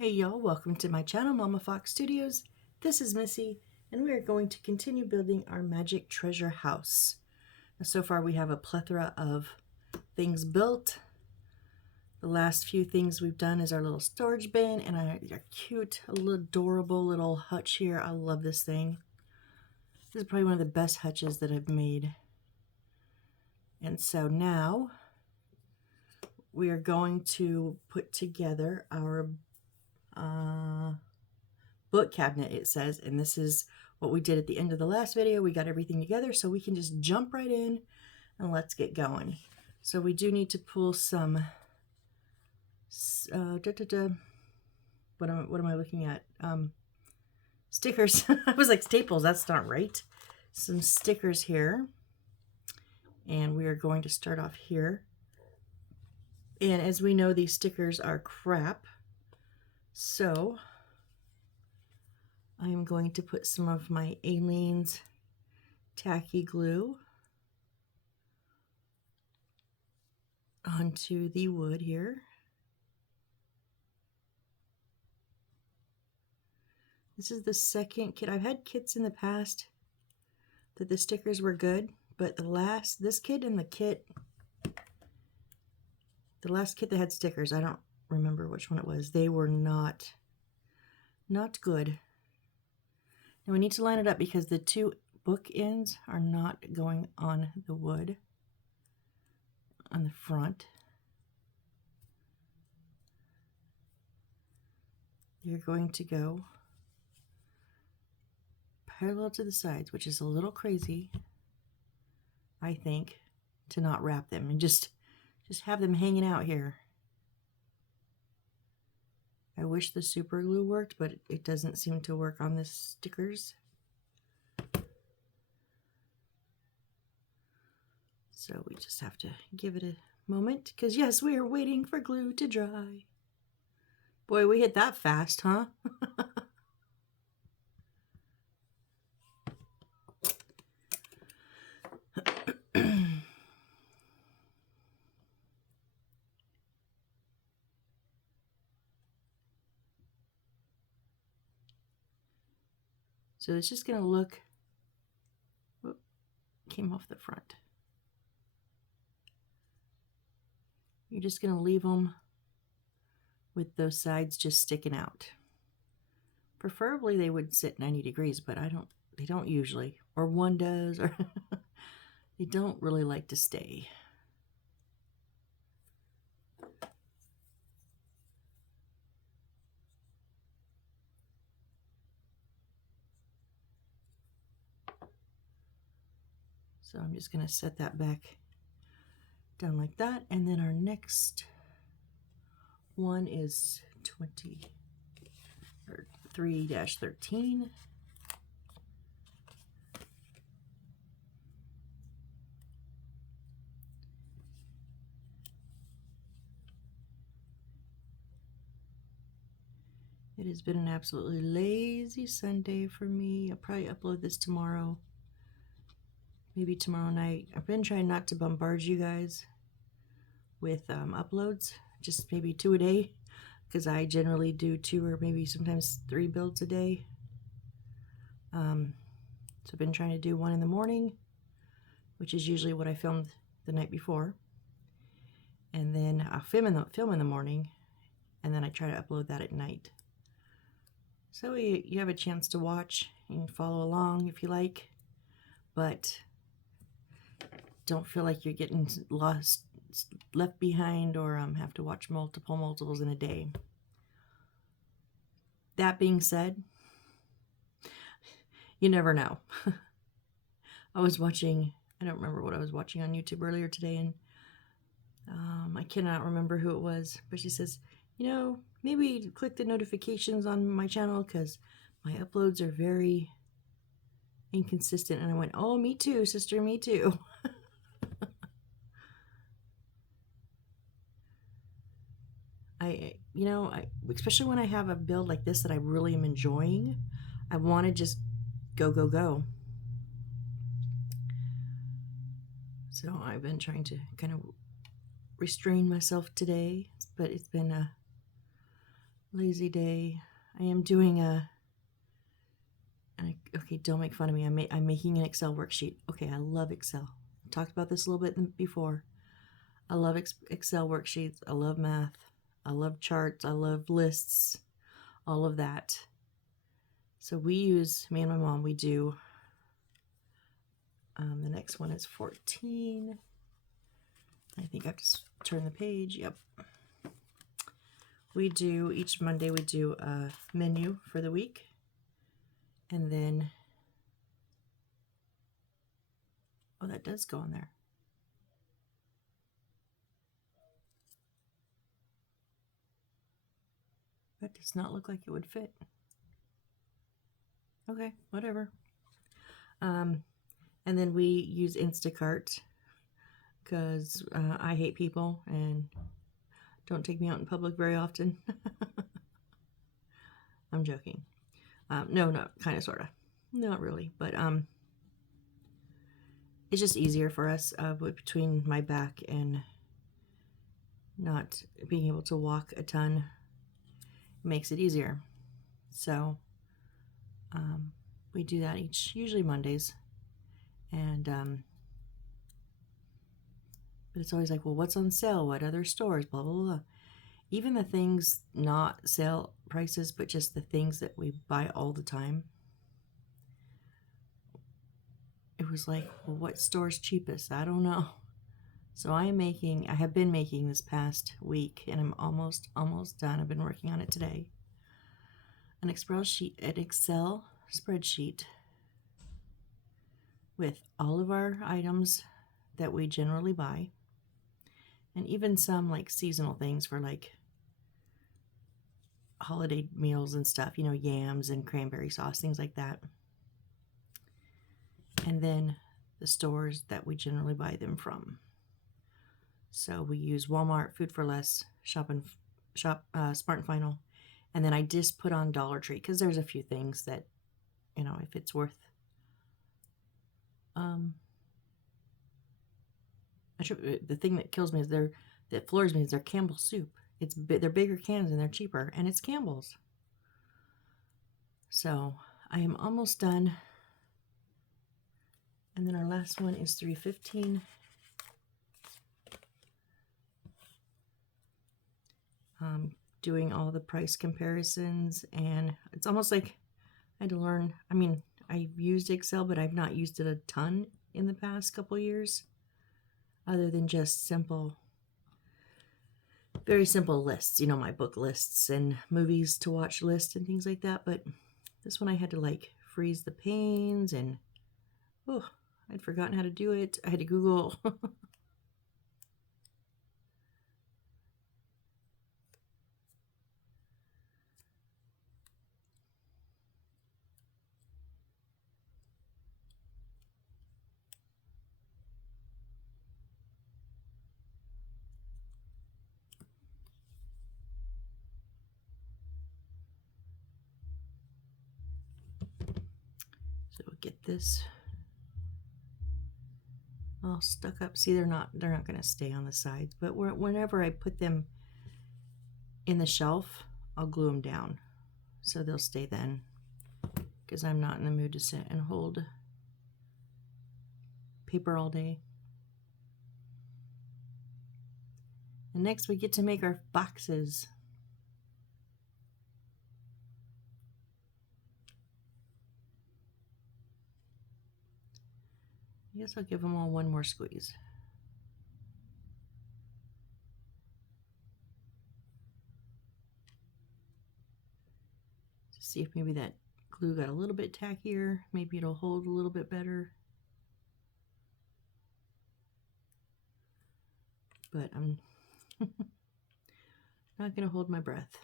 Hey y'all, welcome to my channel, Mama Fox Studios. This is Missy, and we are going to continue building our magic treasure house. Now, so far we have a plethora of things built. The last few things we've done is our little storage bin and our cute, little adorable little hutch here. I love this thing. This is probably one of the best hutches that I've made. And so now we are going to put together our book cabinet, it says, and this is what we did at the end of the last video. We got everything together so we can just jump right in and let's get going. So we do need to pull some what am I looking at? Stickers. I was like, staples, that's not right. Some stickers here, and we are going to start off here. And as we know, these stickers are crap, so I am going to put some of my Aleene's tacky glue onto the wood here. This is the second kit. I've had kits in the past that the stickers were good, but this kit and the last kit that had stickers, I don't remember which one it was. They were not good. And we need to line it up because the two book ends are not going on the wood on the front. They're going to go parallel to the sides, which is a little crazy, I think, to not wrap them and just have them hanging out here. I wish the super glue worked, but it doesn't seem to work on the stickers. So we just have to give it a moment, because yes, we are waiting for glue to dry. Boy, we hit that fast, huh? So it's just going to look, whoop, came off the front. You're just going to leave them with those sides just sticking out. Preferably they would sit 90 degrees, but they don't usually, or one does, or they don't really like to stay. So I'm just going to set that back down like that. And then our next one is 3-13. It has been an absolutely lazy Sunday for me. I'll probably upload this tomorrow. Maybe tomorrow night. I've been trying not to bombard you guys with uploads, just maybe 2 a day, because I generally do 2 or maybe sometimes 3 builds a day. So I've been trying to do 1 in the morning, which is usually what I filmed the night before, and then I'll film in the morning, and then I try to upload that at night. So you have a chance to watch and follow along if you like, but don't feel like you're getting left behind, or have to watch multiples in a day. That being said, you never know. I was watching, I don't remember what I was watching on YouTube earlier today, and I cannot remember who it was, but she says, you know, maybe click the notifications on my channel because my uploads are very inconsistent. And I went, oh, me too, sister, me too. Especially when I have a build like this that I really am enjoying, I want to just go. So I've been trying to kind of restrain myself today, but it's been a lazy day. I am doing okay, don't make fun of me. I'm making an Excel worksheet. Okay, I love Excel. I talked about this a little bit before. I love Excel worksheets. I love math. I love charts. I love lists. All of that. So me and my mom, we do, the next one is 14. I think I have to turn the page. Yep. We do, each Monday we do a menu for the week. And then, oh, that does go on there. That does not look like it would fit. Okay, whatever. And then we use Instacart because I hate people and don't take me out in public very often. I'm joking. No, kind of, sort of. Not really, but it's just easier for us between my back and not being able to walk a ton. Makes it easier. So we do that usually Mondays. And but it's always like, well, what's on sale? What other stores? Blah, blah, blah. Even the things not sale prices, but just the things that we buy all the time. It was like, well, what store's cheapest? I don't know. So I have been making this past week, and I'm almost done. I've been working on it today. An Excel spreadsheet with all of our items that we generally buy, and even some like seasonal things for like holiday meals and stuff, yams and cranberry sauce, things like that. And then the stores that we generally buy them from. So we use Walmart, Food 4 Less, Smart and Final, and then I just put on Dollar Tree because there's a few things that, if it's worth. The thing that kills me that floors me is their Campbell's soup. They're bigger cans and they're cheaper, and it's Campbell's. So I am almost done. And then our last one is 315. Doing all the price comparisons, and it's almost like I had to learn. I mean, I've used Excel, but I've not used it a ton in the past couple years, other than just very simple lists, my book lists and movies to watch lists and things like that. But this one I had to like freeze the panes, and I'd forgotten how to do it. I had to Google. So get this all stuck up. See, they're not going to stay on the sides, but whenever I put them in the shelf, I'll glue them down so they'll stay then, because I'm not in the mood to sit and hold paper all day. And next we get to make our boxes. I guess I'll give them all one more squeeze. To see if maybe that glue got a little bit tackier. Maybe it'll hold a little bit better. But I'm not going to hold my breath.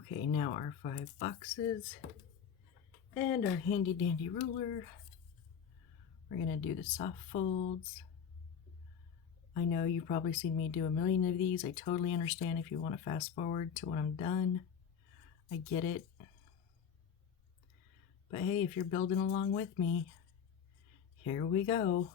Okay, now our 5 boxes and our handy dandy ruler. We're going to do the soft folds. I know you've probably seen me do a million of these. I totally understand if you want to fast forward to when I'm done. I get it. But hey, if you're building along with me, here we go.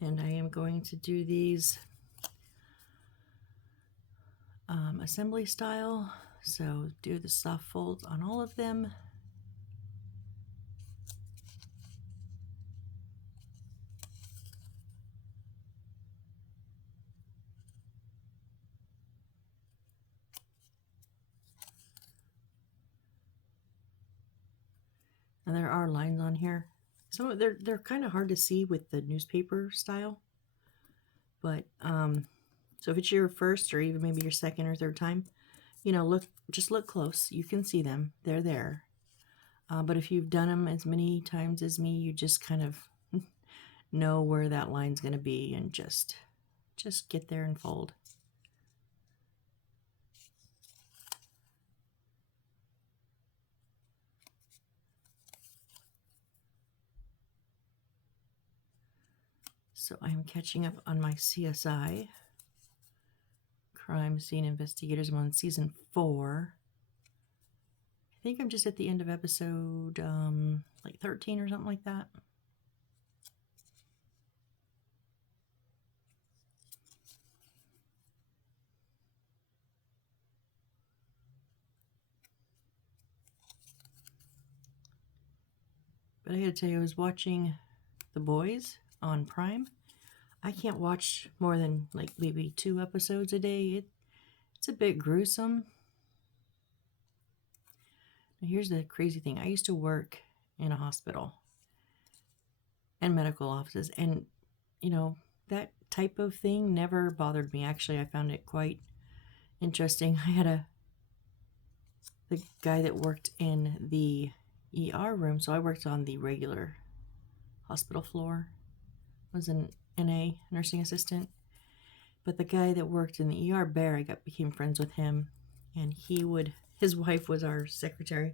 And I am going to do these assembly style. So do the soft folds on all of them. And there are lines on here. So they're kind of hard to see with the newspaper style. But so if it's your first or even maybe your second or third time, you know, just look close. You can see them. They're there. But if you've done them as many times as me, you just kind of know where that line's going to be and just get there and fold. So I'm catching up on my CSI, Crime Scene Investigators. I'm on season 4. I think I'm just at the end of episode like 13 or something like that. But I gotta tell you, I was watching The Boys on Prime. I can't watch more than like maybe 2 episodes a day. It's a bit gruesome. Now here's the crazy thing. I used to work in a hospital and medical offices, and you know, that type of thing never bothered me. Actually, I found it quite interesting. I had the guy that worked in the ER room, so I worked on the regular hospital floor, was an NA, nursing assistant. But the guy that worked in the ER, Bear, I became friends with him, and his wife was our secretary,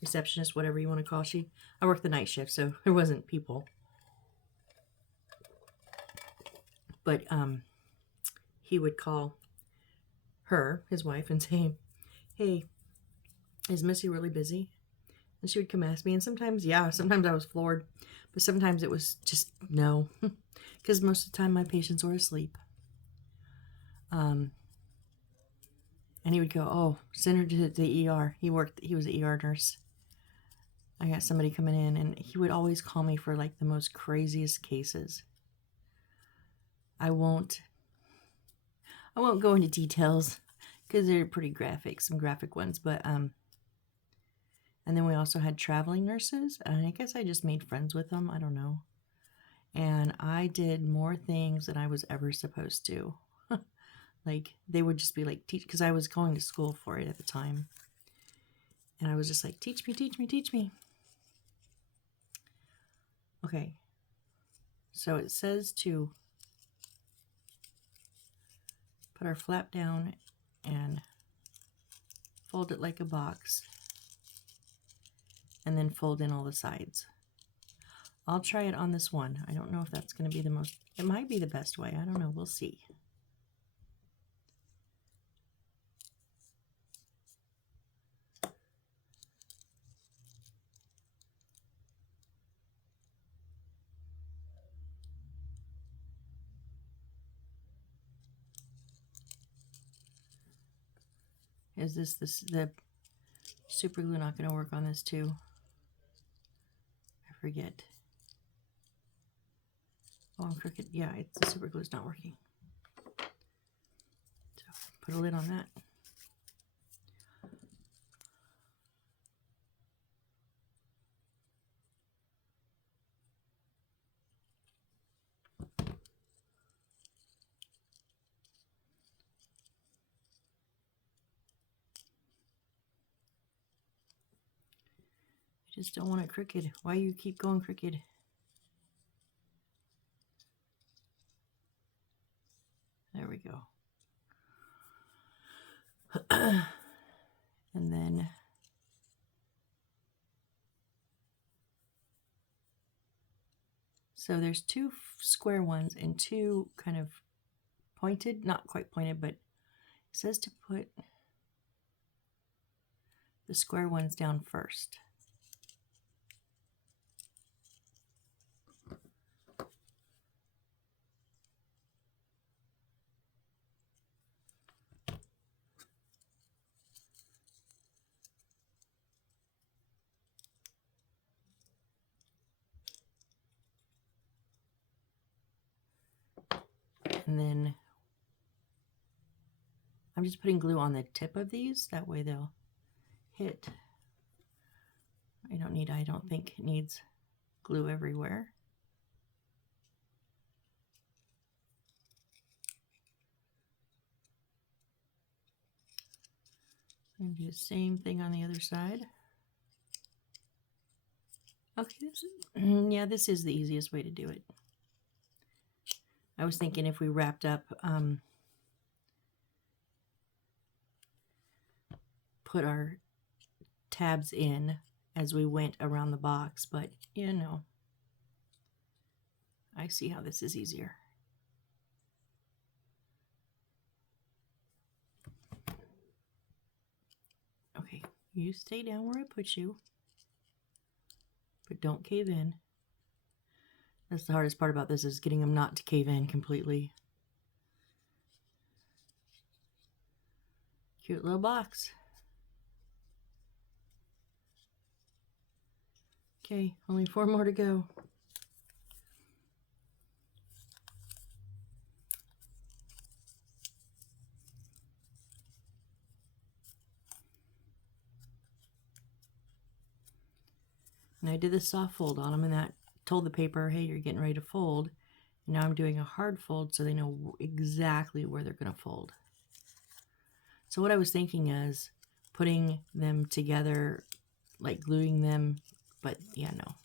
receptionist, whatever you want to call she. I worked the night shift, so there wasn't people. But he would call her, his wife, and say, "Hey, is Missy really busy?" And she would come ask me, and sometimes I was floored, but sometimes it was just no, because most of the time my patients were asleep. And he would go, "Oh, send her to the ER." He was an ER nurse. I got somebody coming in, and he would always call me for like the most craziest cases. I won't go into details because they're pretty graphic, some graphic ones, but and then we also had traveling nurses, and I guess I just made friends with them. I don't know. And I did more things than I was ever supposed to. Like, they would just be like, teach, because I was going to school for it at the time. And I was just like, teach me, teach me, teach me. Okay. So it says to put our flap down and fold it like a box. And then fold in all the sides. I'll try it on this one. I don't know if that's going to be it might be the best way. I don't know. We'll see. Is the super glue not going to work on this too? I forget. Oh, I'm crooked. Yeah, the super glue's not working. So put a lid on that. I just don't want it crooked. Why you keep going crooked? There we go. And then so there's two square ones and two kind of pointed, not quite pointed, but it says to put the square ones down first. And then I'm just putting glue on the tip of these. That way they'll hit. I don't think it needs glue everywhere. And do the same thing on the other side. Okay, yeah, this is the easiest way to do it. I was thinking if we wrapped up, put our tabs in as we went around the box, but you know, I see how this is easier. Okay, you stay down where I put you, but don't cave in. That's the hardest part about this, is getting them not to cave in completely. Cute little box. Okay, only 4 more to go. And I did the soft fold on them, and that told the paper, hey, you're getting ready to fold. And now I'm doing a hard fold so they know exactly where they're going to fold. So what I was thinking is putting them together, like gluing them, but yeah, no.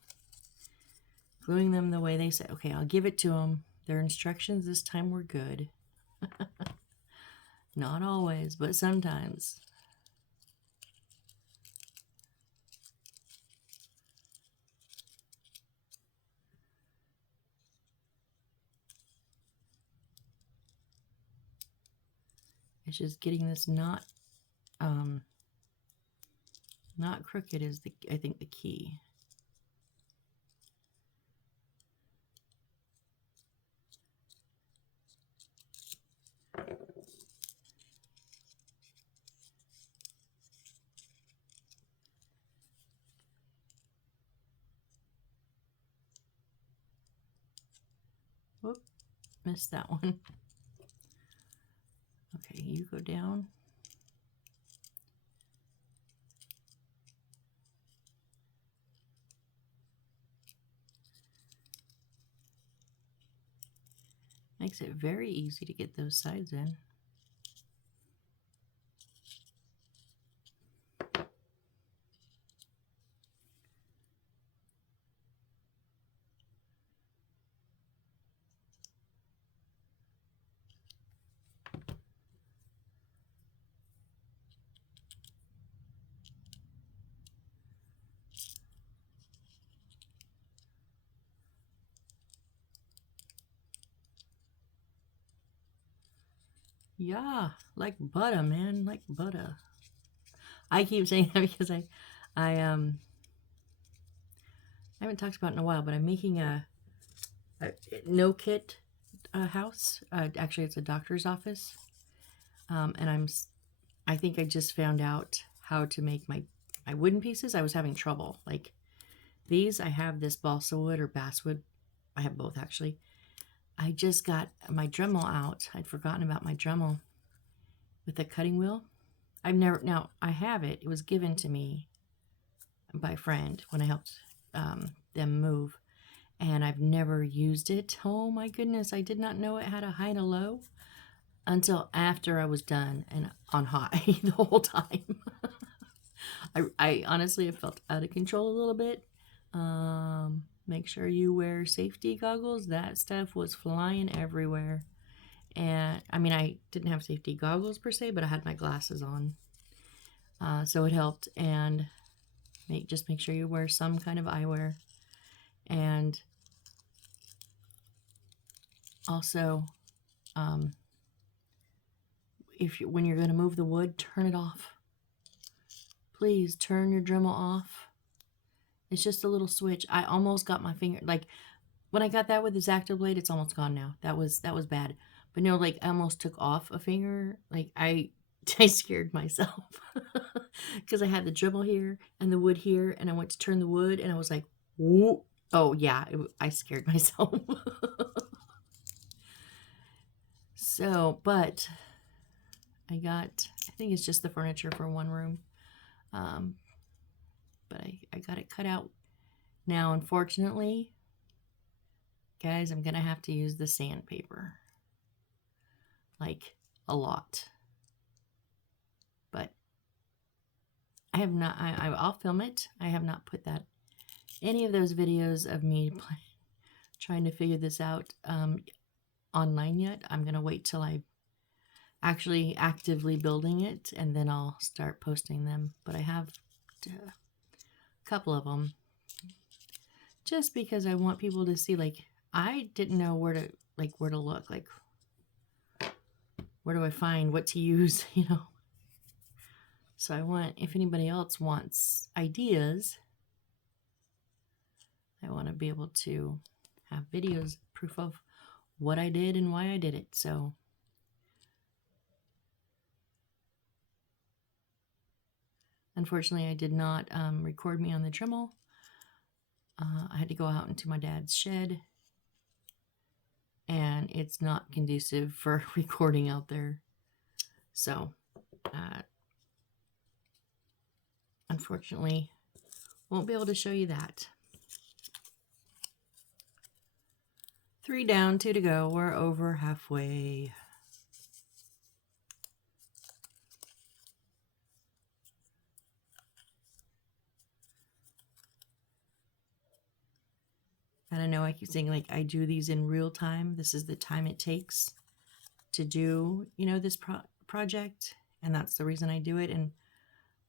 Gluing them the way they say. Okay, I'll give it to them. Their instructions this time were good. Not always, but sometimes. It's just getting this not crooked is I think the key. Whoop, missed that one. Okay, you go down. Makes it very easy to get those sides in. Yeah, like butter, man, like butter. I keep saying that because I haven't talked about it in a while, but I'm making a no kit house. Actually, it's a doctor's office, and I think I just found out how to make my wooden pieces. I was having trouble. Like these, I have this balsa wood or basswood. I have both actually. I just got my Dremel out. I'd forgotten about my Dremel with the cutting wheel. Now I have it. It was given to me by a friend when I helped them move, and I've never used it. Oh my goodness, I did not know it had a high and a low until after I was done and on high the whole time. I honestly have felt out of control a little bit. Make sure you wear safety goggles. That stuff was flying everywhere. And I mean, I didn't have safety goggles per se, but I had my glasses on. So it helped. And just make sure you wear some kind of eyewear. And also, when you're going to move the wood, turn it off. Please turn your Dremel off. It's just a little switch. I almost got my finger, like when I got that with the X-Acto blade, it's almost gone now. That was bad. But no, like I almost took off a finger. Like I scared myself because I had the Dremel here and the wood here, and I went to turn the wood, and I was like, whoa. Oh yeah, I scared myself. So, but I think it's just the furniture for one room. But I got it cut out. Now, unfortunately, guys, I'm going to have to use the sandpaper. Like, a lot. But I have not, I'll film it. I have not put any of those videos of me trying to figure this out online yet. I'm going to wait till I actually actively building it, and then I'll start posting them. But I have a couple of them just because I want people to see, like, I didn't know where to look, like, where do I find what to use, you know? So I want, if anybody else wants ideas, I want to be able to have videos, proof of what I did and why I did it. So unfortunately, I did not record me on the Dremel. I had to go out into my dad's shed, and it's not conducive for recording out there. So, unfortunately, won't be able to show you that. 3 down, 2 to go. We're over halfway. And I know I keep saying, like, I do these in real time. This is the time it takes to do, you know, this project. And that's the reason I do it. And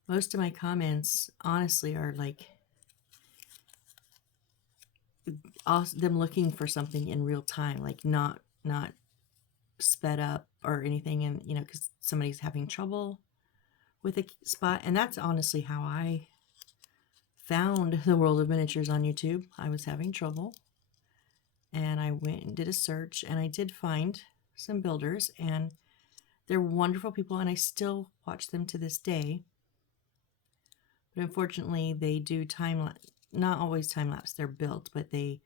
most of my comments, honestly, are like them looking for something in real time, like not sped up or anything. And, you know, because somebody's having trouble with a spot. And that's honestly how I found the World of Miniatures on YouTube. I was having trouble, and I went and did a search, and I did find some builders, and they're wonderful people, and I still watch them to this day. But unfortunately, they do not always time lapse. They're built, but they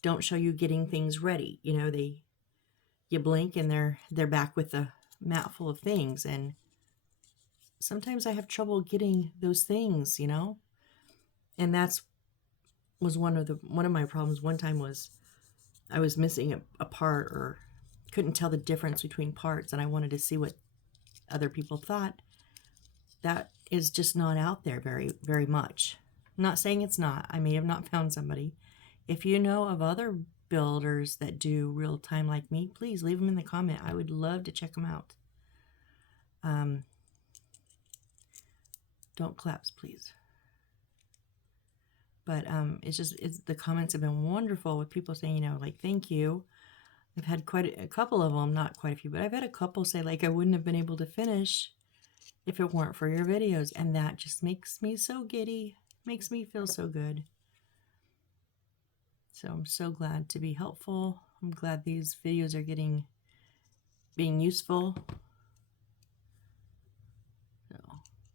don't show you getting things ready. You know, you blink and they're back with a mat full of things, and sometimes I have trouble getting those things, you know. And was one of my problems. One time was I was missing a part, or couldn't tell the difference between parts, and I wanted to see what other people thought. That is just not out there very, very much. I'm not saying it's not. I may have not found somebody. If you know of other builders that do real time like me, please leave them in the comment. I would love to check them out. Don't collapse, please. But the comments have been wonderful with people saying, you know, like, thank you. I've had quite a couple of them, not quite a few, but I've had a couple say, like, I wouldn't have been able to finish if it weren't for your videos. And that just makes me so giddy, makes me feel so good. So I'm so glad to be helpful. I'm glad these videos are being useful.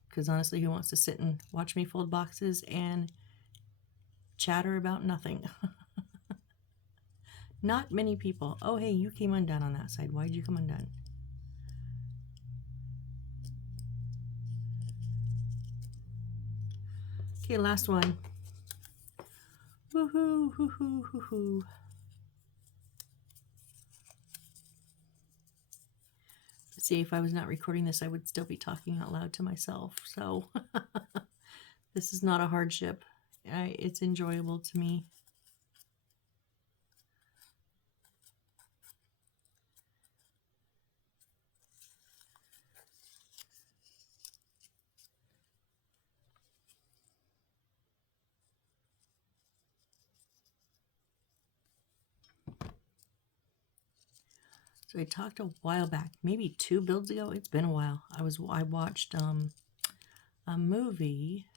Because honestly, who wants to sit and watch me fold boxes and chatter about nothing? Not many people. Oh, hey, you came undone on that side. Why'd you come undone? Okay, last one. Woohoo, hoo-hoo, hoo-hoo. See, if I was not recording this, I would still be talking out loud to myself. So this is not a hardship. It's enjoyable to me. So I talked a while back, maybe 2 builds ago. It's been a while. I watched a movie.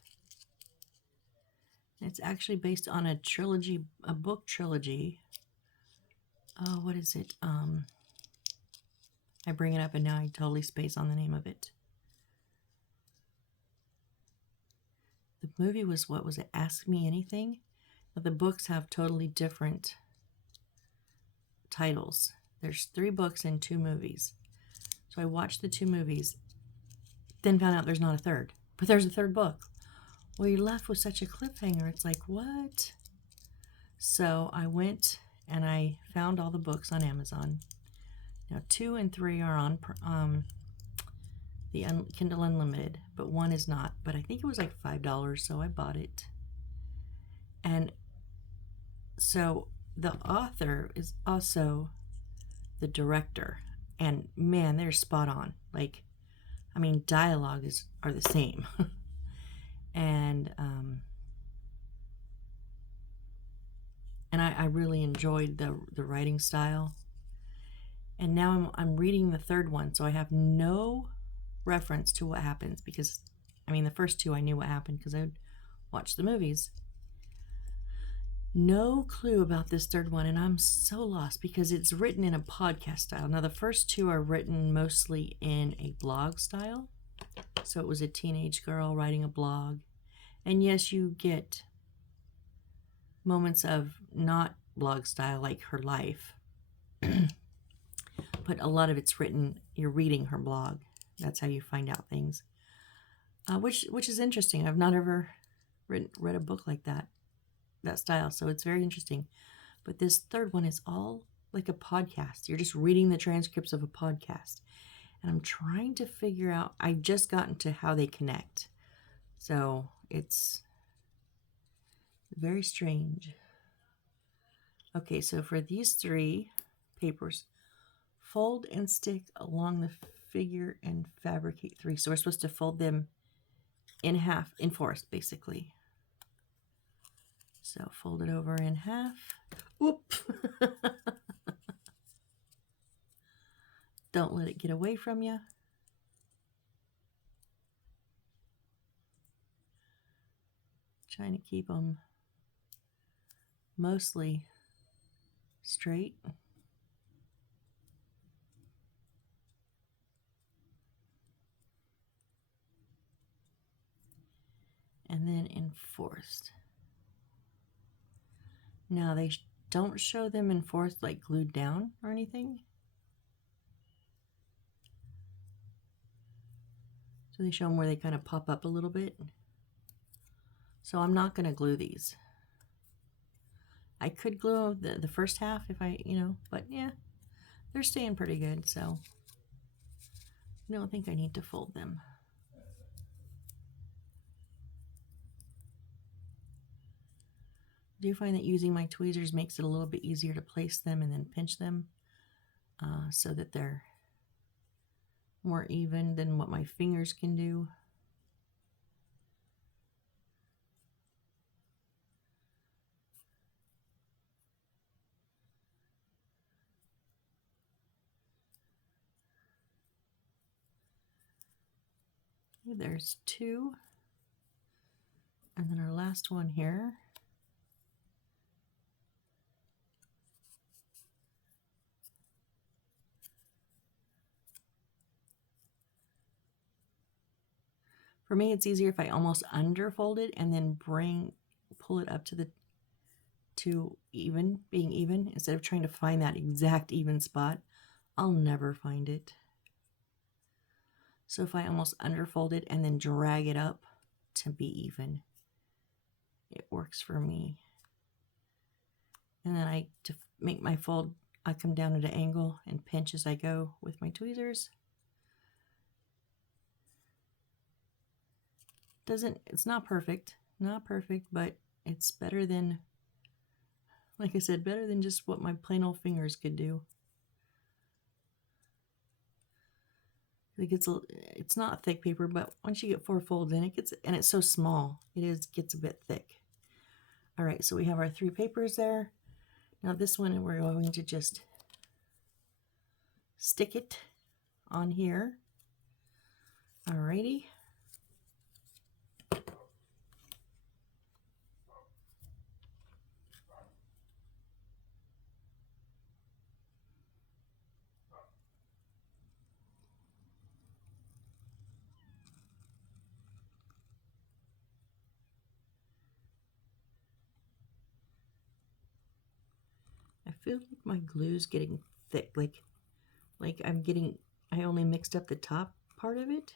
It's actually based on a trilogy, a book trilogy. Oh, what is it? I bring it up and now I totally space on the name of it. The movie was, what was it? Ask Me Anything? But the books have totally different titles. There's 3 books and 2 movies. So I watched the 2 movies, then found out there's not a third. But there's a 3rd book. Well, you're left with such a cliffhanger. It's like, what? So I went and I found all the books on Amazon. Now 2 and 3 are on the Kindle Unlimited, but 1 is not. But I think it was like $5, so I bought it. And so the author is also the director. And man, they're spot on. Like, I mean, dialogue are the same. And I really enjoyed the writing style. And now I'm reading the 3rd one, so I have no reference to what happens because, I mean, the first 2 I knew what happened because I would watch the movies. No clue about this 3rd one, and I'm so lost because it's written in a podcast style. Now, the first 2 are written mostly in a blog style. So it was a teenage girl writing a blog. And yes, you get moments of not blog style like her life. But a lot of it's written, you're reading her blog. That's how you find out things. Which is interesting. I've not ever read a book like that style. So it's very interesting. But this 3rd one is all like a podcast. You're just reading the transcripts of a podcast. And I'm trying to figure out, I've just gotten to how they connect. So it's very strange. Okay, so for these 3 papers, fold and stick along the figure and fabricate 3. So we're supposed to fold them in half, in forest, basically. So fold it over in half. Whoop! Don't let it get away from you. Trying to keep them mostly straight. And then enforced. Now they don't show them enforced like glued down or anything. So they show them where they kind of pop up a little bit. So I'm not going to glue these. I could glue the first half if I, but yeah, they're staying pretty good. So I don't think I need to fold them. I do find that using my tweezers makes it a little bit easier to place them and then pinch them so that they're more even than what my fingers can do. Okay, there's 2. And then our last one here. For me, it's easier if I almost underfold it and then pull it up to being even, instead of trying to find that exact even spot. I'll never find it. So if I almost underfold it and then drag it up to be even, it works for me. And then to make my fold, I come down at an angle and pinch as I go with my tweezers. It's not perfect, but it's better than, like I said, better than just what my plain old fingers could do. It's not thick paper, but once you get 4 folds in, and it's so small, gets a bit thick. All right, so we have our 3 papers there. Now this one, we're going to just stick it on here. Alrighty. I feel like my glue's getting thick, like I only mixed up the top part of it,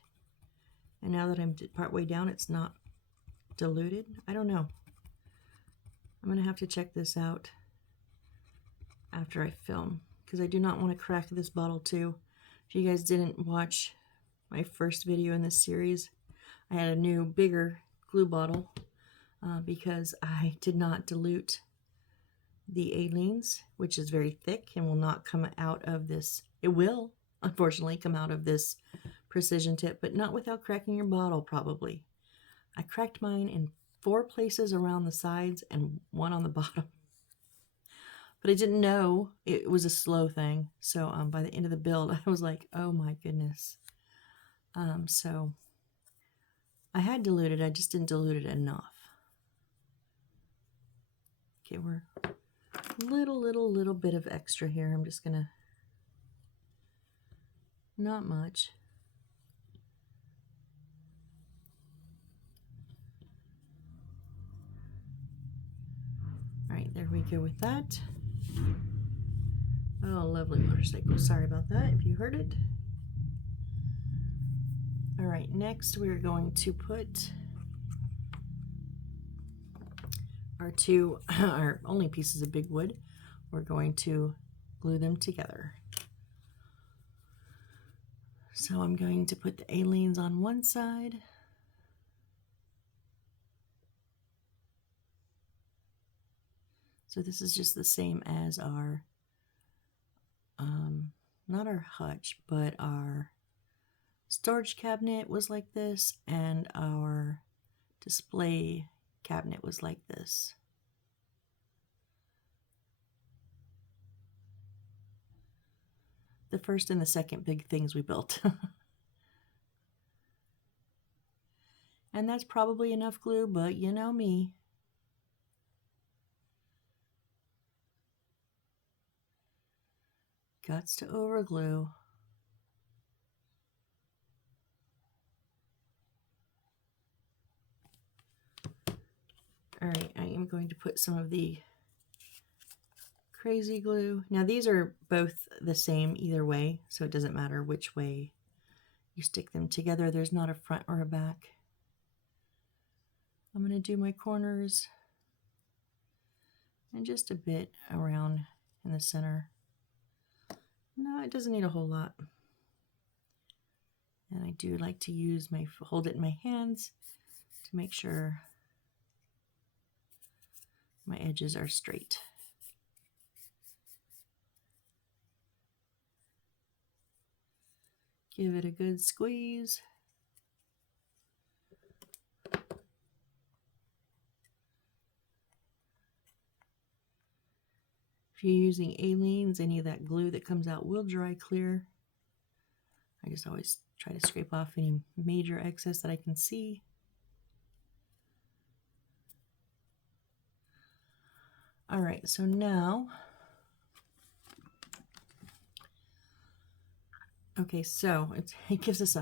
and now that I'm partway down, it's not diluted. I don't know. I'm gonna have to check this out after I film, because I do not want to crack this bottle too. If you guys didn't watch my first video in this series, I had a new, bigger glue bottle because I did not dilute the Aleene's, which is very thick and will not come out of this. It will, unfortunately, come out of this precision tip, but not without cracking your bottle, probably. I cracked mine in 4 places around the sides and 1 on the bottom. But I didn't know it was a slow thing. So by the end of the build, I was like, oh my goodness. So I had diluted, I just didn't dilute it enough. Okay, we're little bit of extra here. I'm just gonna, not much. All right, there we go with that. Oh, lovely motorcycle. Sorry about that if you heard it. All right, next we're going to put our only pieces of big wood. We're going to glue them together. So I'm going to put the Aleene's on one side. So this is just the same as our, not our hutch, but our storage cabinet was like this, and our display cabinet was like this. The first and the second big things we built. And that's probably enough glue, but you know me. Guts to overglue. All right, I am going to put some of the crazy glue. Now these are both the same either way, so it doesn't matter which way you stick them together. There's not a front or a back. I'm going to do my corners and just a bit around in the center. No, it doesn't need a whole lot. And I do like to use hold it in my hands to make sure my edges are straight. Give it a good squeeze. If you're using Aleene's, any of that glue that comes out will dry clear. I just always try to scrape off any major excess that I can see. All right, so now, okay, so it gives us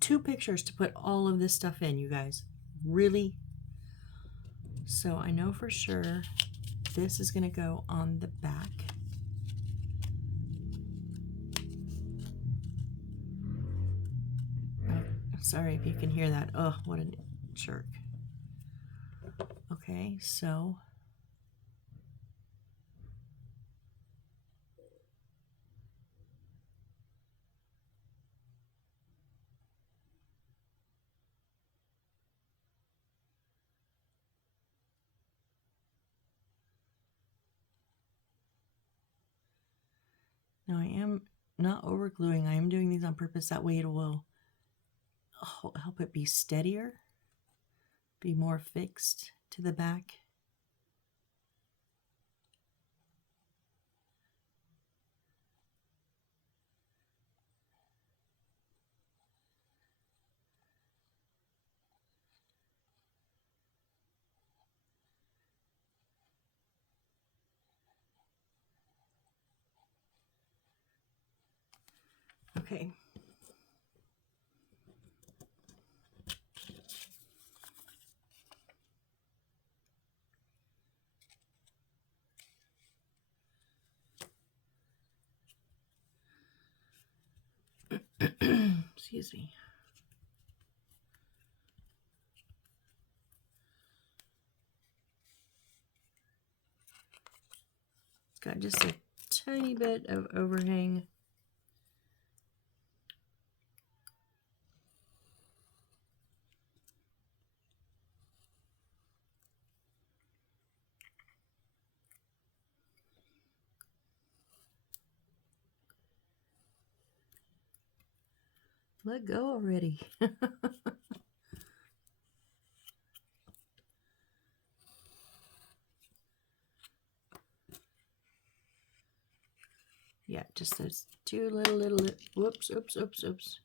2 pictures to put all of this stuff in, you guys. Really? So I know for sure this is going to go on the back. Oh, sorry if you can hear that. Oh, what a jerk. Okay, so now I am not over gluing. I am doing these on purpose. That way it will help it be steadier, be more fixed to the back. Okay. Excuse me. It's got just a tiny bit of overhang. Let go already. Yeah, just those two little, whoops, oops.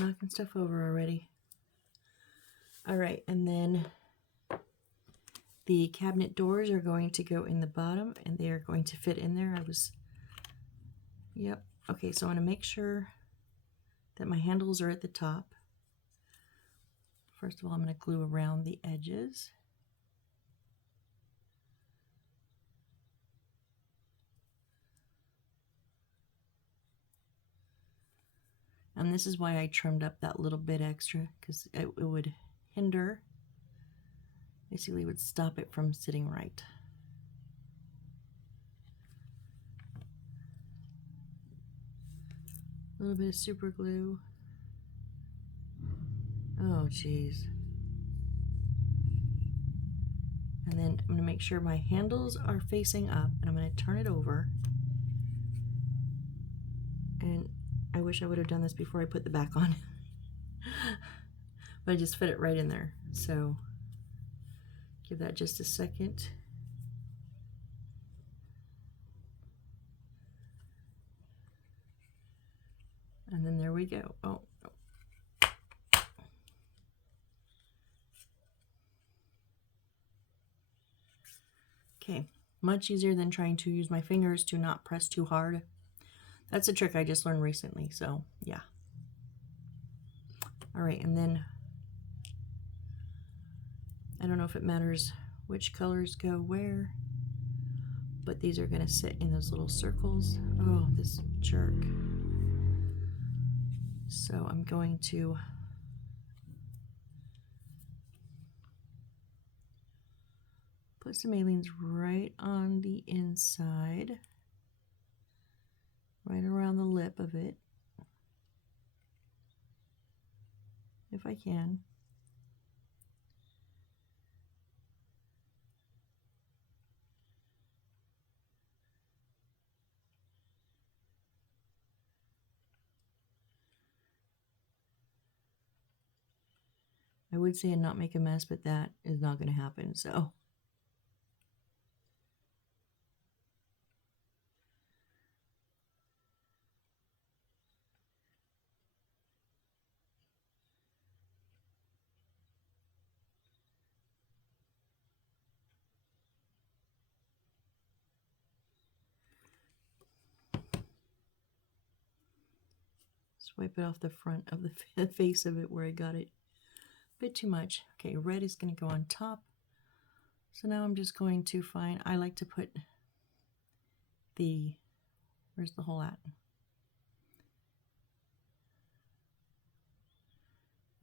Knocking stuff over already. All right, and then the cabinet doors are going to go in the bottom and they are going to fit in there. Yep. Okay, so I want to make sure that my handles are at the top. First of all, I'm going to glue around the edges. And this is why I trimmed up that little bit extra, because it would hinder, basically would stop it from sitting right. A little bit of super glue. Oh, geez. And then I'm going to make sure my handles are facing up, and I'm going to turn it over. And I wish I would have done this before I put the back on. But I just fit it right in there. So give that just a second. And then there we go. Oh. Okay, much easier than trying to use my fingers to not press too hard. That's a trick I just learned recently, so yeah. All right, and then I don't know if it matters which colors go where, but these are going to sit in those little circles. Oh, this jerk. So I'm going to put some aleen's right on the inside, right around the lip of it, if I can. I would say and not make a mess, but that is not going to happen, so. Wipe it off the front of the face of it where I got it. A bit too much. Okay, red is going to go on top. So now I'm just going to find, I like to put the, where's the hole at?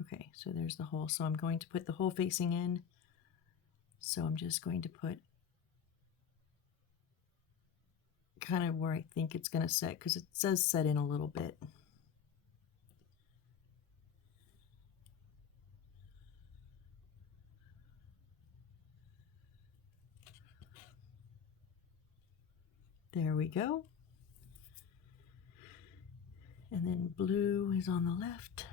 Okay, so there's the hole. So I'm going to put the hole facing in. So I'm just going to put kind of where I think it's going to set, because it says set in a little bit. There we go. And then blue is on the left.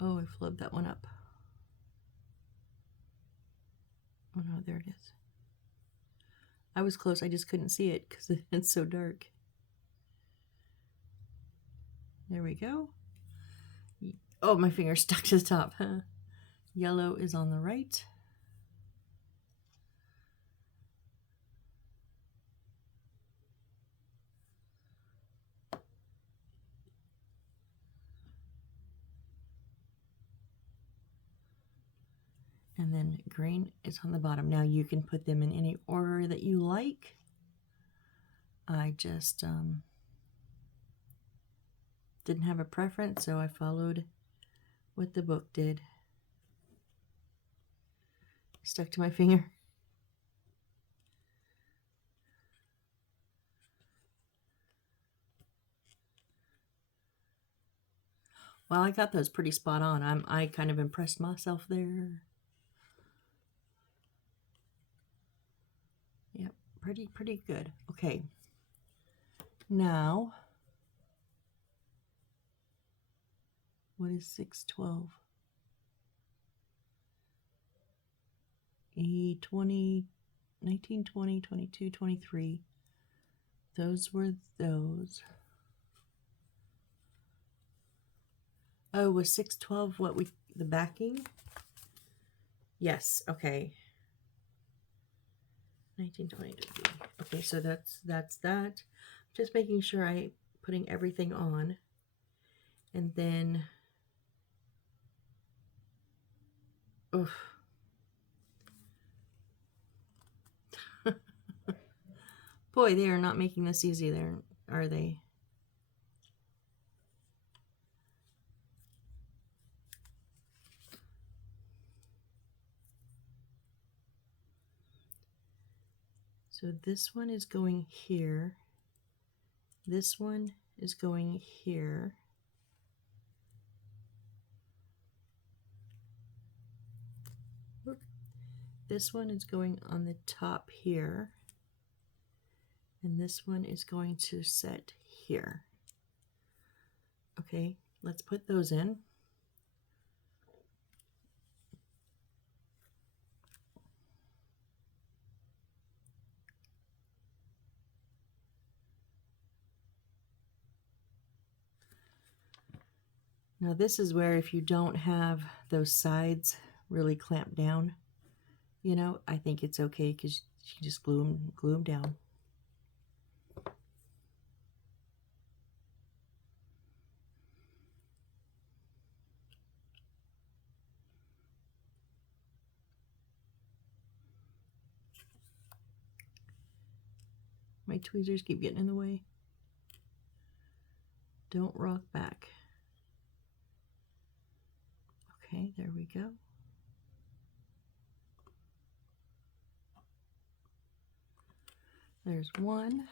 Oh, I flubbed that one up. Oh no, there it is. I was close, I just couldn't see it because it's so dark. There we go. Oh, my finger stuck to the top. Yellow is on the right. And then green is on the bottom. Now you can put them in any order that you like. I just didn't have a preference, so I followed what the book did. Stuck to my finger. Well, I got those pretty spot on. I kind of impressed myself there. Yep, pretty good. Okay. Now, what is 612? E20, 19, 20, 22, 23. Those were those. Oh, was 612 what the backing? Yes, okay. 19, 20, 23. Okay, so that's that. Just making sure I putting everything on. And then, oof. Boy, they are not making this easy there, are they? So this one is going here. This one is going here. This one is going on the top here. And this one is going to set here. Okay, let's put those in. Now this is where if you don't have those sides really clamped down, you know, I think it's okay because you just glue them down. My tweezers keep getting in the way. Don't rock back. Okay, there we go. There's one.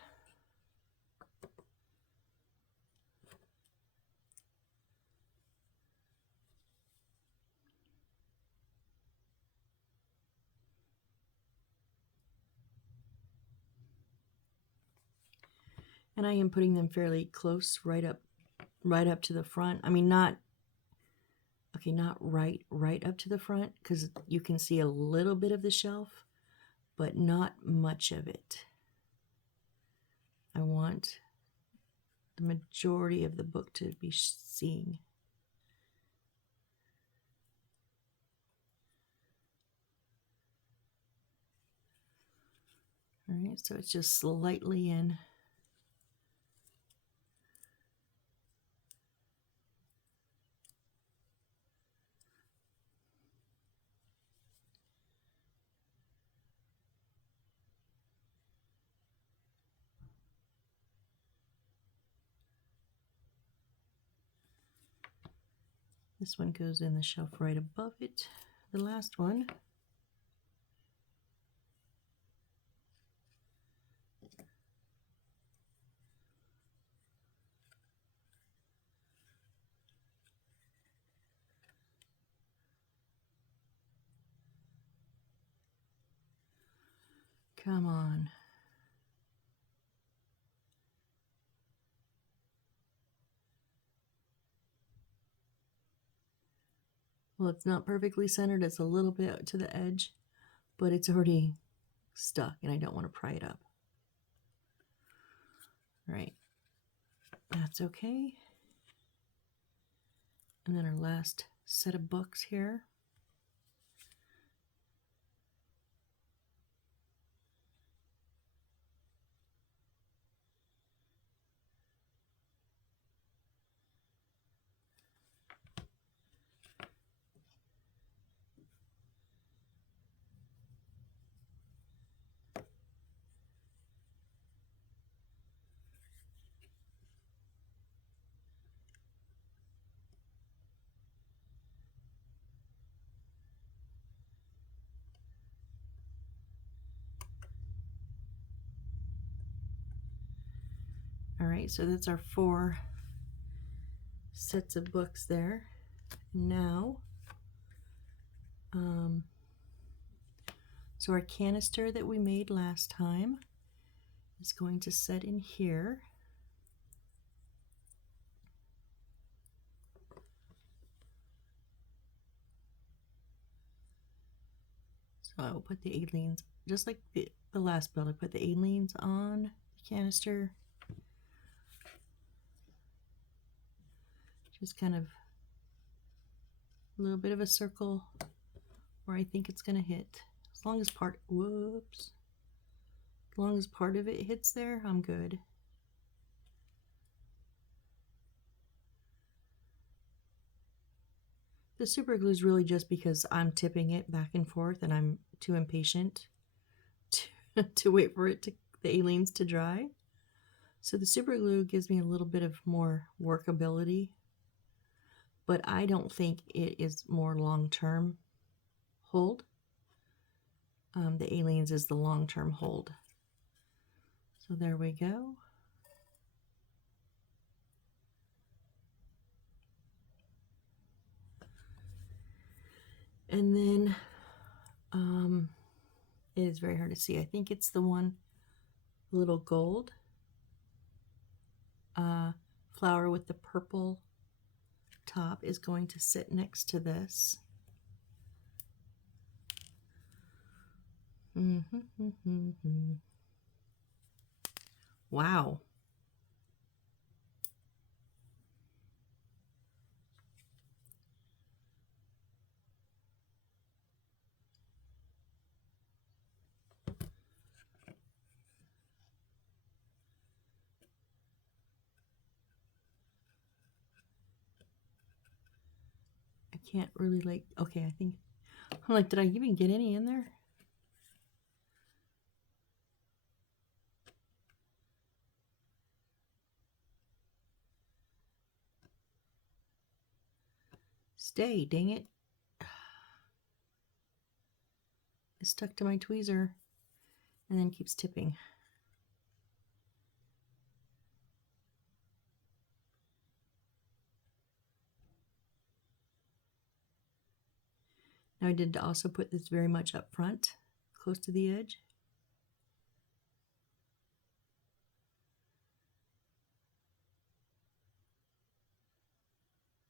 And I am putting them fairly close, right up to the front. I mean, not right up to the front, because you can see a little bit of the shelf, but not much of it. I want the majority of the book to be seen. All right, so it's just slightly in. This one goes in the shelf right above it, the last one. Come on. Well, it's not perfectly centered. It's a little bit to the edge, but it's already stuck and I don't want to pry it up. All right. That's okay. And then our last set of books here. All right, so that's our 4 sets of books there. Now, so our canister that we made last time is going to set in here. So I will put the Aleenes, just like the last build, I put the Aleenes on the canister. Just kind of a little bit of a circle where I think it's going to hit. As long as part, whoops. As long as part of it hits there, I'm good. The super glue is really just because I'm tipping it back and forth and I'm too impatient to wait for it the Aleenes to dry. So the super glue gives me a little bit of more workability, but I don't think it is more long-term hold. The Aleenes is the long-term hold. So there we go. And then it is very hard to see. I think it's the one little gold flower with the purple top is going to sit next to this. Wow. I can't really like, okay, I think, I'm like, did I even get any in there? Stay, dang it. It's stuck to my tweezer and then keeps tipping. Now I did also put this very much up front, close to the edge.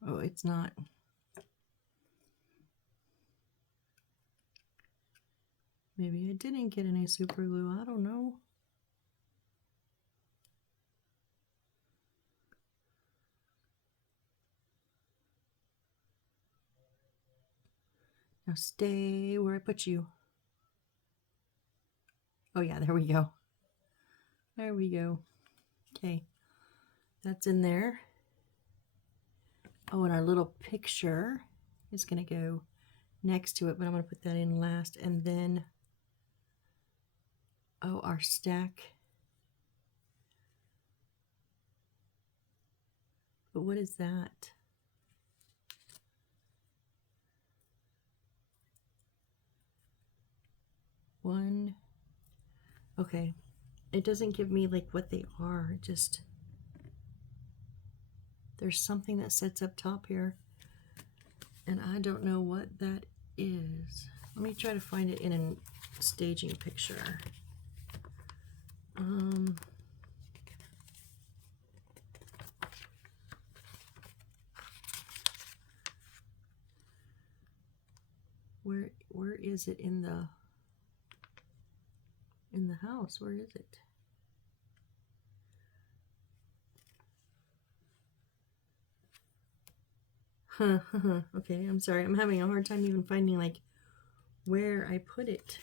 Oh, it's not. Maybe I didn't get any super glue, I don't know. Now stay where I put you. Oh yeah, there we go. There we go. Okay, that's in there. Oh, and our little picture is gonna go next to it, but I'm gonna put that in last. And then, oh, our stack. But what is that? One. Okay. It doesn't give me like what they are. It just, there's something that sits up top here. And I don't know what that is. Let me try to find it in a staging picture. Where is it in the house? Where is it? Okay, I'm sorry. I'm having a hard time even finding like where I put it.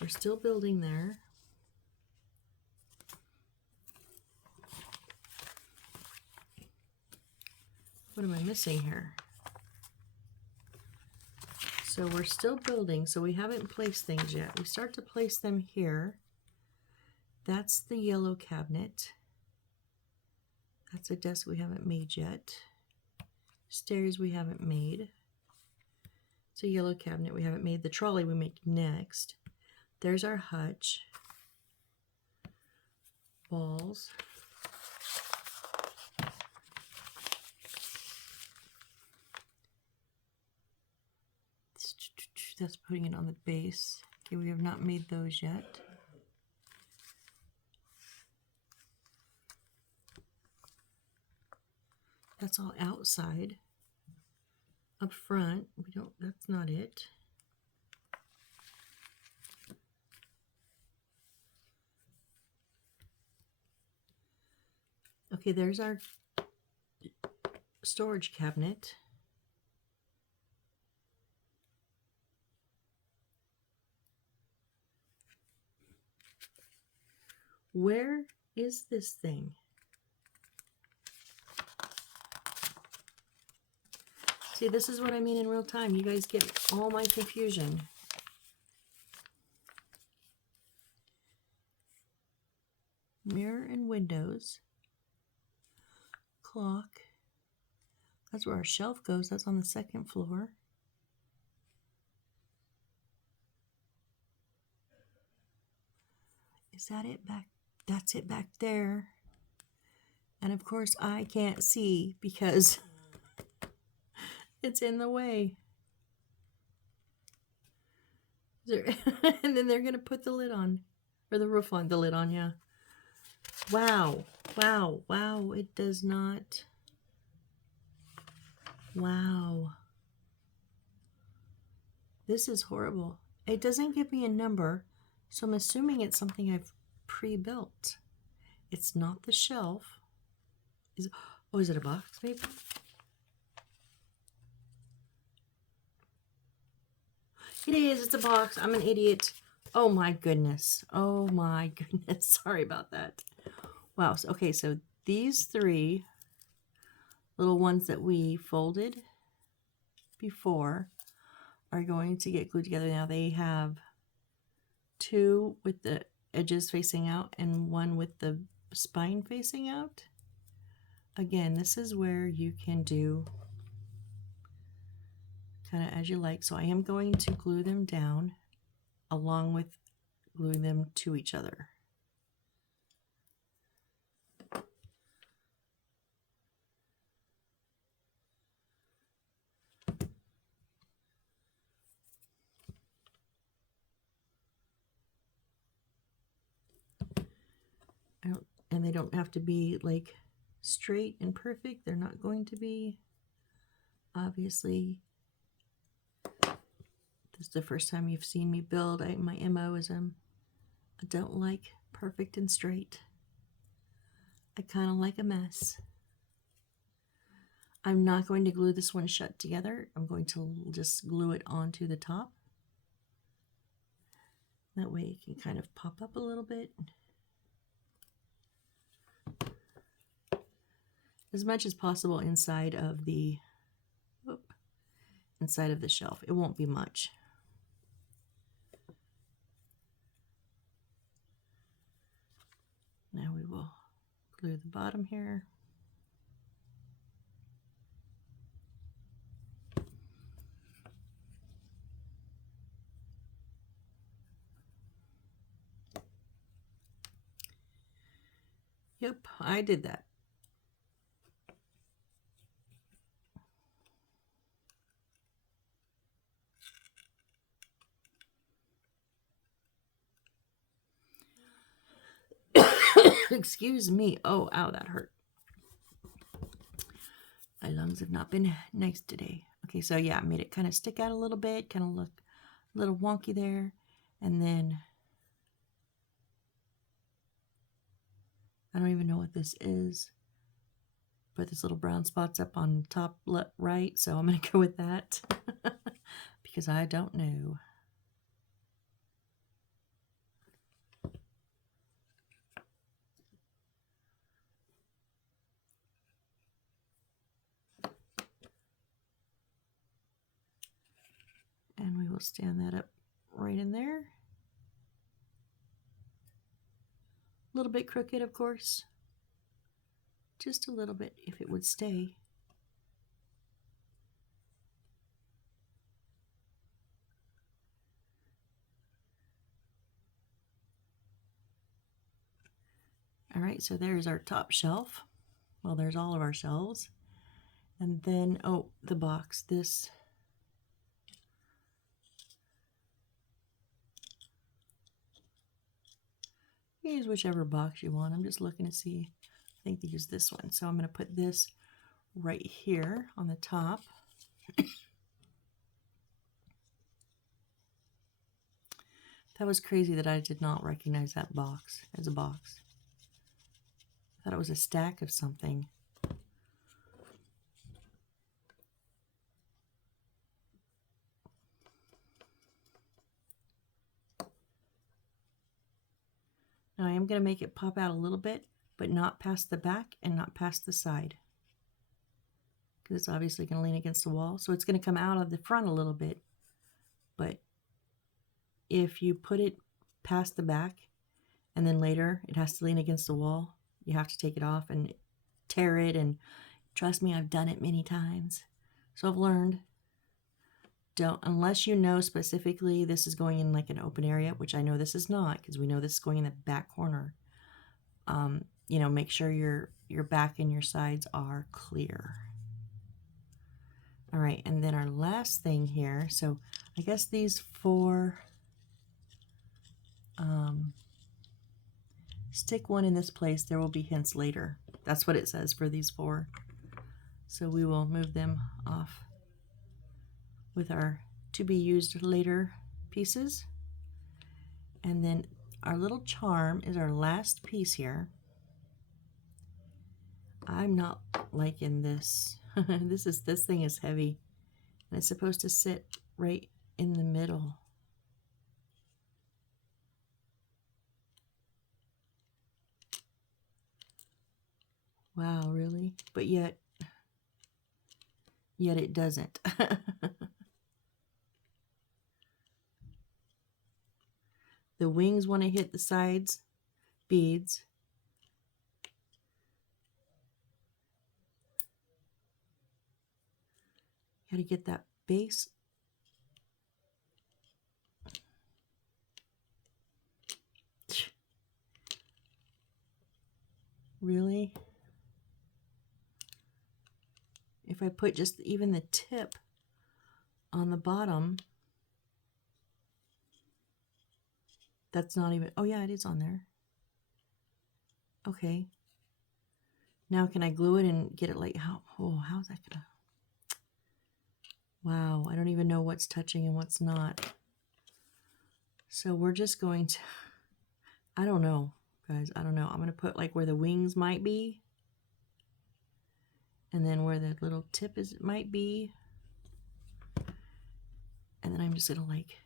We're still building there. What am I missing here? So we're still building, so we haven't placed things yet. We start to place them here. That's the yellow cabinet. That's a desk we haven't made yet. Stairs we haven't made. It's a yellow cabinet we haven't made. The trolley we make next. There's our hutch. Balls. That's putting it on the base. Okay, we have not made those yet. That's all outside. Up front, we don't, that's not it. Okay, there's our storage cabinet. Where is this thing? See, this is what I mean in real time. You guys get all my confusion. Mirror and windows. Clock. That's where our shelf goes. That's on the second floor. Is that it back? That's it back there. And of course I can't see because it's in the way. And then they're going to put the lid on. Or the roof on. The lid on, yeah. Wow. Wow. Wow. It does not. Wow. This is horrible. It doesn't give me a number, so I'm assuming it's something I've pre-built. It's not the shelf. Is it a box maybe? It is. It's a box. I'm an idiot. Oh my goodness. Oh my goodness. Sorry about that. Wow. So, okay, so these three little ones that we folded before are going to get glued together. Now they have two with the edges facing out and one with the spine facing out. Again, this is where you can do kind of as you like. So I am going to glue them down along with gluing them to each other. And they don't have to be like straight and perfect. They're not going to be. Obviously, this is the first time you've seen me build. My MO is I don't like perfect and straight. I kind of like a mess. I'm not going to glue this one shut together. I'm going to just glue it onto the top. That way it can kind of pop up a little bit. As much as possible inside of the shelf. It won't be much. Now we will glue the bottom here. Yep, I did that. Excuse me. Oh, ow, that hurt. My lungs have not been nice today. Okay, so yeah, I made it kind of stick out a little bit, kind of look a little wonky there. And then I don't even know what this is. But this little brown spot's up on top right, so I'm going to go with that because I don't know. And we will stand that up right in there. A little bit crooked, of course. Just a little bit if it would stay. All right, so there's our top shelf. Well, there's all of our shelves. And then, oh, the box. This. Use whichever box you want. I'm just looking to see. I think they use this one. So I'm going to put this right here on the top. That was crazy that I did not recognize that box as a box. I thought it was a stack of something. Now I am going to make it pop out a little bit, but not past the back and not past the side. Because it's obviously going to lean against the wall. So it's going to come out of the front a little bit. But if you put it past the back and then later it has to lean against the wall, you have to take it off and tear it. And trust me, I've done it many times. So I've learned, don't, unless you know specifically this is going in like an open area, which I know this is not, because we know this is going in the back corner. You know, make sure your back and your sides are clear. All right, and then our last thing here, so I guess these 4, stick one in this place, there will be hints later. That's what it says for these 4. So we will move them off with our to be used later pieces. And then our little charm is our last piece here. I'm not liking this. This thing is heavy, and it's supposed to sit right in the middle. Wow, really? But yet it doesn't. The wings want to hit the sides beads. You got to get that base. Really? If I put just even the tip on the bottom, that's not even, oh yeah, it is on there. Okay. Now can I glue it and get it like, how's that gonna, wow, I don't even know what's touching and what's not. So we're just going to, I don't know, guys, I don't know. I'm gonna put like where the wings might be, and then where the little tip is, it might be. And then I'm just gonna like,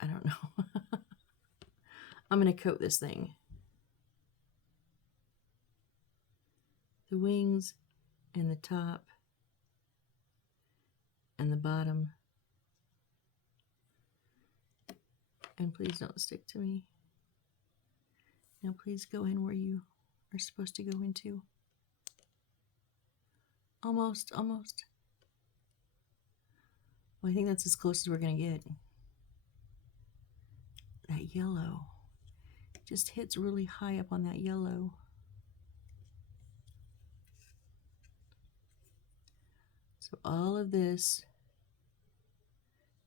I don't know. I'm gonna coat this thing. The wings and the top and the bottom. And please don't stick to me. Now please go in where you are supposed to go into. Almost, almost. Well, I think that's as close as we're gonna get. That yellow just hits really high up on that yellow. So all of this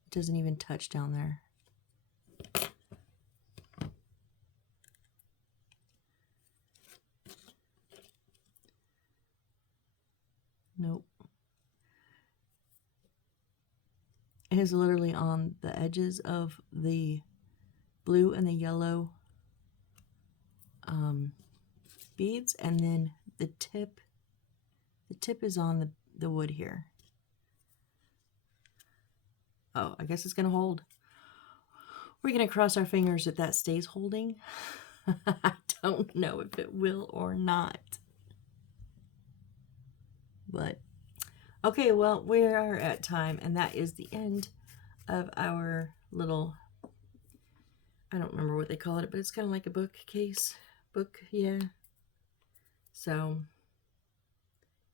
doesn't even touch down there. Nope. It is literally on the edges of the blue and the yellow beads, and then the tip is on the wood here. Oh, I guess it's gonna hold. We're gonna cross our fingers that stays holding. I don't know if it will or not. But okay, well, we are at time, and that is the end of our little, I don't remember what they call it, but it's kind of like a bookcase. Yeah. So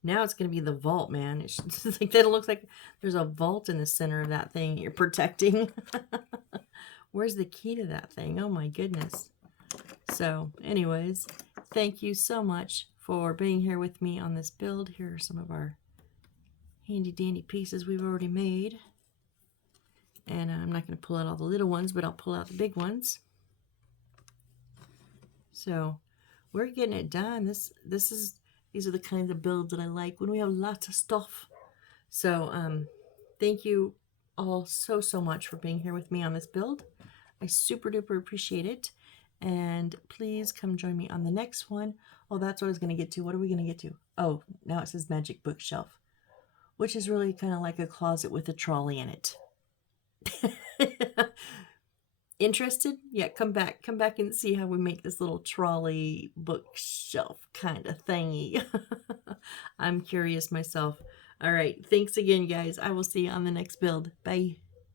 now it's going to be the vault, man. It's just like that. It looks like there's a vault in the center of that thing you're protecting. Where's the key to that thing? Oh my goodness. So anyways, thank you so much for being here with me on this build. Here are some of our handy dandy pieces we've already made. And I'm not going to pull out all the little ones, but I'll pull out the big ones. So we're getting it done. These are the kinds of builds that I like when we have lots of stuff. So thank you all so much for being here with me on this build. I super duper appreciate it. And please come join me on the next one. Oh, that's what I was going to get to. What are we going to get to? Oh, now it says magic bookshelf, which is really kind of like a closet with a trolley in it. Interested? Yeah, come back and see how we make this little trolley bookshelf kind of thingy. I'm curious myself. All right, thanks again, guys. I will see you on the next build. Bye.